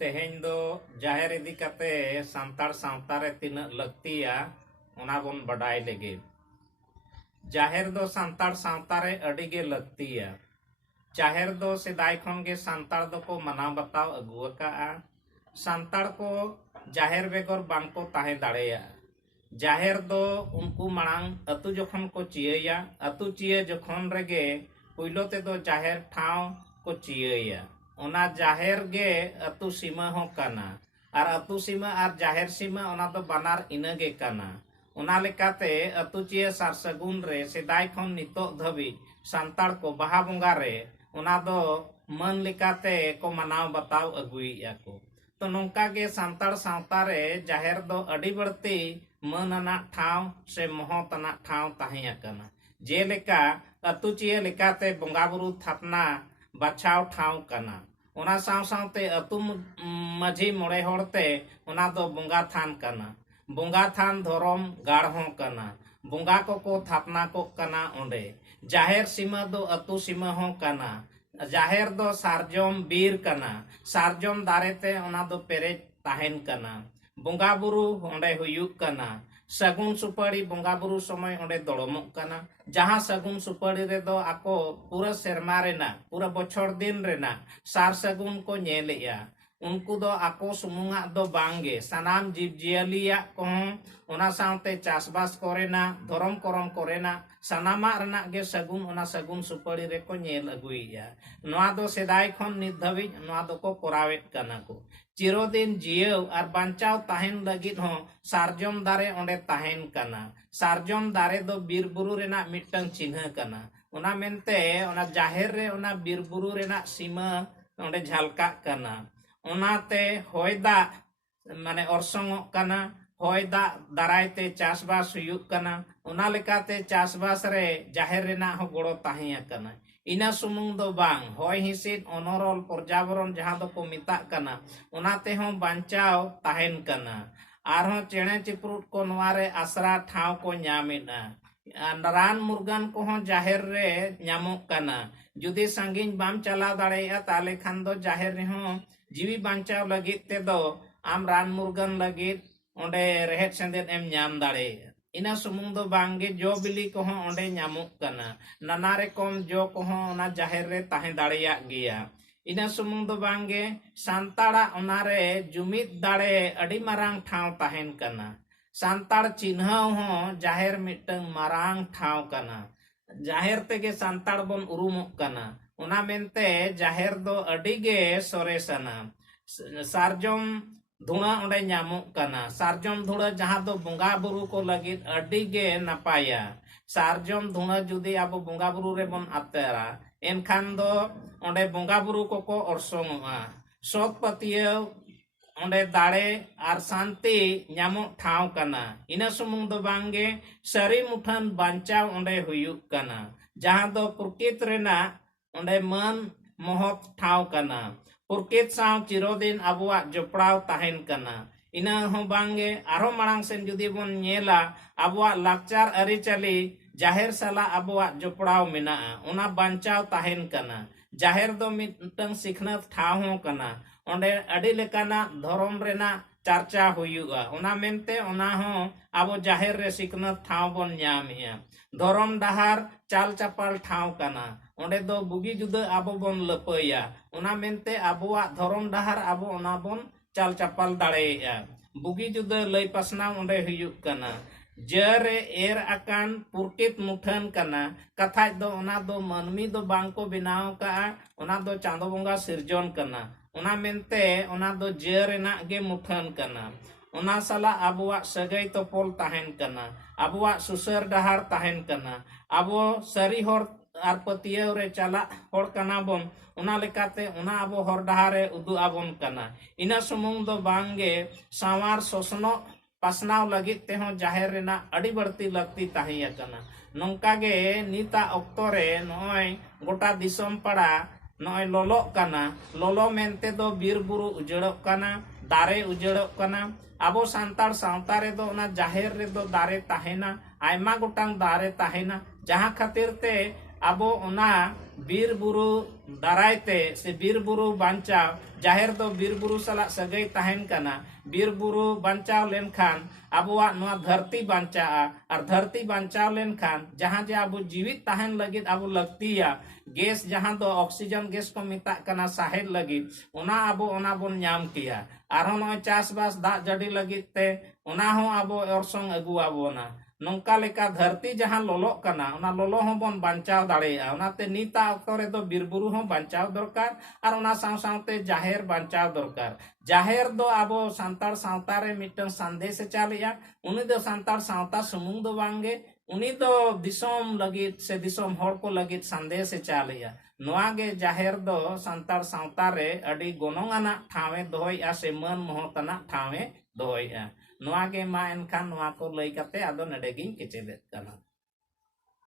तेहेñ दो जाहेर इदी कते सांतार सावता रे तिना लगतिया ओना बोन बडाय लेगे। जाहेर दो सांतार सावता रे अडी गे लगतिया। जाहेर दो सेदाय खन गे सांतार दो को मनाव बताव अगुआ का। सांतार को जाहेर बेगर बांको ताहे दाड़ेया। जाहेर दो उनको मांग अतु जखन को चियया अतु चिय जखन रेगे पुइलो ते दो जाहेर ठाव को चियया। ओना जाहेर गे अतु सीमा हो काना और अतु सीमा और जाहेर सीमा ओना दो बानार इनगे काना। ओना लेकाते अतु चिय सार सगुन रे सेदाय खन नितो धबी सांतार को बाहा बंगा रे ओना दो मन लेकाते को मनाव बताव अगुइया को। तो नौका गे सांतार सावता रे जाहेर दो अडी बड़ती मन अना ठाव से महत अना ठाव ताहिया कना। जेलेका अतु चिय लेकाते बंगा बुरु थापना बाछाव ठाव कना। ओना साव सावते अतु माझी मोड़े होड़ते ओना दो बंगा थान कना। बंगा थान धरम गाड़ हो कना। बंगा को थापना को कना ओंडे। जाहेर सीमा दो अतु सीमा हो कना। जाहेर दो सारजम बीर कना। सारजम दारेते ओना दो पेरेज ताहेन कना। बंगा बुरु ओंडे हुयुक कना। सगुन सुपारी बंगा बुरु समय ओंडे दड़मक कना। जहां सगुन सुपारी रे दो आको पूरा सेरमा रेना पूरा बछर दिन रेना सार सगुन को नेलेया। उनको दो आको सुमुंगा दो बांगे सनाम जीव जियालिया को ओना सावते चासबास करेना धरम करम करेना सनामा रना गे सगुन ओना सगुन सुपारी रे को नेल अगुइया। नोआ दो सेदाय खन नित धाबी नोआ दो को कोरावेट कना को। चिरोदिन जियव और बांचाव ताहेन लगित हो सारजम दारे ओंडे ताहेन कना। सारजम दारे दो बीर बुरु रेना मिटंग चिन्ह कना। ओना मेनते ओना जाहेर रे ओना बीर बुरु रेना सीमा ओंडे झलका कना। ओनाते होय दा माने ऑर्सोंग कना। होय दा दारायते चासबास हुयुक कना। ओना लेकाते चासबास रे जाहेर रेना हो गोड़ो ताहिया कना। इना सुमुंग दो बांग होय हिसिद अनरल पर्यावरण जहां दो को मिता कना ओनाते हो बांचाव ताहेन कना। आरहों चेणे चिपरुट को नवारे आसरा ठाव को न्यामिना। रान मुर्गान को हो जाहेर रे न्यामोक कना। जुदी संगिन बाम चलाव दाड़ेया ताले खान दो जाहेर रे हो जीवी बांचाव लगित ते दो आम रान मुर्गान लगित ओंडे रेहेट सेंदेत एम न्याम दाड़ेया। इना सुमुंग दो बांगे जो बिली को हो ओंडे न्यामुक कना। नानारे कम जो को हो ओना जाहेर रे ताहे दाड़ेया गिया। इना सुमुंग दो बांगे सांताड़ा ओनारे जुमित दाड़े अडी मारांग ठाव ताहेन कना। सांताड़ चिन्ह हो जाहेर मिटंग मारांग ठाव कना। जाहेर तेगे सांताड़ बोन उरुमोक कना। ओना मेनते जाहेर दो अडी गे सोरेसना। सारजम धुणा ओंडे न्यामोक कना। सारजम धुणा जहां दो बंगा बुरु को लगित अडी गे नपाया। सारजम धुणा जुदी आबो बंगा बुरु रे बोन आतेरा एनखान दो ओंडे बंगा बुरु को ऑर्सोंगआ। सोत पतियव ओंडे दाड़े आर शांति न्यामोक ठाव कना। इना सुमुंग दो बांगे सरी मुठन बांचाव ओंडे हुयुक कना। जहां दो प्रकृत रेना ओंडे मन महत ठाव कना। प्रकृत साव चिरोदिन आबुआ जोपड़ाव ताहेन कना। इना हो बांगे आरो मांग सेन जुदी बोन नेला आबुआ लाकचार अरिचाली जाहेर साला आबुआ जोपड़ाव मेना ओना बांचाव ताहेन कना। जाहेर दो मिटंग सिखनत ठाव हो कना। ओंडे अडी लेकाना धर्म रेना चर्चा हुयुगा। ओना मेनते ओना हो आबो जाहेर रे सिखनत ठाव बोन न्यामिया। धर्म डहार चाल चपाल ठाव कना। ओंडे दो बुगी जुदा आबो बोन लपया। ओना मेनते आबोआ धर्म डहार आबो ओना बोन चाल चपाल दाड़ेया। बुगी जुदा लय पासना ओंडे हुयुक कना। जरे एर अकान पुरकित मुठन कना। कथा दो ओना दो मनमी दो बांको बनाव का ओना दो चांदो बंगा सिरजन कना। ओना मेनते ओना दो जरेना गे मुठन कना। ओना साला आबुआ सगई तोपोल ताहेन कना। आबुआ सुसर डहार ताहेन कना। आबो सरी होर आर पतियव रे चला होड़ कना बोन ओना लेकाते ओना आबो होर डहारे उदु आबोन कना। इना सुमुंग दो बांगे सावार सोसनो पासनाव लगित ते हो जाहेर रेना अडी बड़ती लगती ताहिया कना। नौका गे नीता ऑक्टो रे नय गोटा दिसम पड़ा नय लोलो कना। लोलो मेनते दो बीर बुरु उजड़ोक कना दारे उजड़ोक कना। आबो सांताड़ सावता रे दो ओना जाहेर रे दो दारे ताहेना आयमा गोटांग दारे ताहेना। जहां खातिर ते ᱟᱵᱚ ᱚᱱᱟ ᱵᱤᱨ ᱵᱩᱨᱩ ᱫᱟᱨᱟᱭᱛᱮ ᱥᱮ ᱵᱤᱨ ᱵᱩᱨᱩ ᱵᱟᱧᱪᱟᱣ, ᱡᱟᱦᱮᱨ ᱫᱚ ᱵᱤᱨ ᱵᱩᱨᱩ ᱥᱟᱞᱟᱜ ᱥᱟᱹᱜᱟᱹᱭ ᱛᱟᱦᱮᱱ ᱠᱟᱱᱟ। ᱵᱤᱨ ᱵᱩᱨᱩ ᱵᱟᱧᱪᱟᱣ ᱞᱮᱱᱠᱷᱟᱱ ᱟᱵᱚᱣᱟᱜ ᱱᱚᱣᱟ ᱫᱷᱟᱹᱨᱛᱤ ᱵᱟᱧᱪᱟᱜᱼᱟ, ᱟᱨ ᱫᱷᱟᱹᱨᱛᱤ ᱵᱟᱧᱪᱟᱣ ᱞᱮᱱᱠᱷᱟन ᱡᱟᱦᱟᱸ ᱡᱮ ᱟᱵᱚ ᱡᱤᱣᱤᱫ ᱛᱟᱦᱮᱱ ᱞᱟᱹᱜᱤᱫ ᱟᱵᱚ ᱞᱟᱹᱠᱛᱤᱭᱟ ᱜᱮᱥ, ᱡᱟᱦᱟᱸ ᱫᱚ ᱚᱠᱥᱤᱡᱮᱱ ᱜᱮᱥ ko ᱢᱮᱛᱟᱜ ᱠᱟᱱᱟ ᱥᱟᱦᱮᱸᱫ ᱞᱟᱹᱜᱤᱫ, ᱚᱱᱟ ᱟᱵᱚ ᱚᱱᱟ ᱵᱚᱱ ᱧᱟᱢ ᱠᱮᱭᱟ। ᱟᱨᱦᱚᱸ ᱱᱚᱜᱼᱚᱭ ᱪᱟᱥᱵᱟᱥ ᱫᱟᱜ ᱡᱟᱹᱲᱤ ᱞᱟᱹᱜᱤᱫ te ᱚᱱᱟ ᱦᱚᱸ ᱟᱵᱚ ᱚᱨᱥᱚᱝ ᱟᱹᱜᱩ ᱟᱵᱚᱱᱟ। ᱱᱚᱝᱠᱟ ᱞᱮᱠᱟ ᱫᱷᱟᱹᱨᱛᱤ ᱡᱟᱦᱟᱸ ᱞᱚᱞᱚᱜ ᱠᱟᱱᱟ, ᱚᱱᱟ ᱞᱚᱞᱚ ᱦᱚᱸᱵᱚᱱ ᱵᱟᱧᱪᱟᱣ ᱫᱟᱲᱮᱭᱟᱜᱼᱟ। ᱚᱱᱟᱛᱮ ᱱᱤᱛᱟᱜ ᱚᱠᱛᱚ ᱨᱮᱫᱚ ᱵᱤᱨ ᱵᱩᱨᱩ ᱦᱚᱸ ᱵᱟᱧᱪᱟᱣ ᱫᱚᱨᱠᱟর, ᱟᱨ ᱚᱱᱟ ᱥᱟᱶ ᱥᱟᱶᱛᱮ ᱡᱟᱦᱮᱨ ᱵᱟᱧᱪᱟᱣ ᱫᱚᱨᱠᱟর। ᱡᱟᱦᱮᱨ ᱫᱚ ᱟᱵᱚ ᱥᱟᱱᱛᱟᱲ ᱥᱟᱶᱛᱟ ᱨᱮ ᱢᱤᱫᱴᱟᱝ ᱥᱟᱸᱫᱮᱥᱮ ᱪᱟᱞᱮᱜᱼᱟ। ᱩᱱᱤ ᱫᱚ ᱥᱟᱱᱛᱟᱲ ᱥᱟᱶᱛᱟ ᱥᱩᱢᱩᱝ ᱫᱚ ᱵᱟᱝᱜᱮ, ᱩᱱᱤ ᱫᱚ ᱫᱤᱥᱚᱢ ᱞᱟᱹᱜᱤᱫ ᱥᱮ ᱫᱤᱥᱚᱢ ᱦᱚᱲ ᱠᱚ ᱞᱟᱹᱜᱤᱫ ᱥᱟᱸᱫᱮᱥᱮ ᱪᱟᱞᱮᱜᱼᱟ। ᱱᱚᱣᱟ ᱜᱮ ᱡᱟᱦᱮᱨ ᱫᱚ ᱥᱟᱱᱛᱟᱲ ᱥᱟᱶᱛᱟ ᱨᱮ ᱟᱹᱰᱤ ᱜᱚᱱᱚᱝ ᱟᱱᱟᱜ ᱴᱷᱟᱶᱮ ᱫᱚᱦᱚᱭᱮᱜᱼᱟ ᱥᱮ ᱢᱟᱹᱱ ᱢᱚᱦᱚᱛ ᱟᱱᱟᱜ ᱴᱷᱟᱶᱮ ᱫᱚᱦᱚᱭᱮᱜᱼᱟ। ᱱᱚᱣᱟ ᱜᱮ ᱢᱟ ᱮᱱᱠᱷᱟᱱ ᱱᱚᱣᱟ ᱠᱚ ᱞᱟᱹᱭ ᱠᱟᱛᱮ ᱟᱫᱚ ᱱᱚᱰᱮ ᱜᱤᱧ ᱠᱮᱪᱮᱫᱮᱫ ᱠᱟᱱᱟ।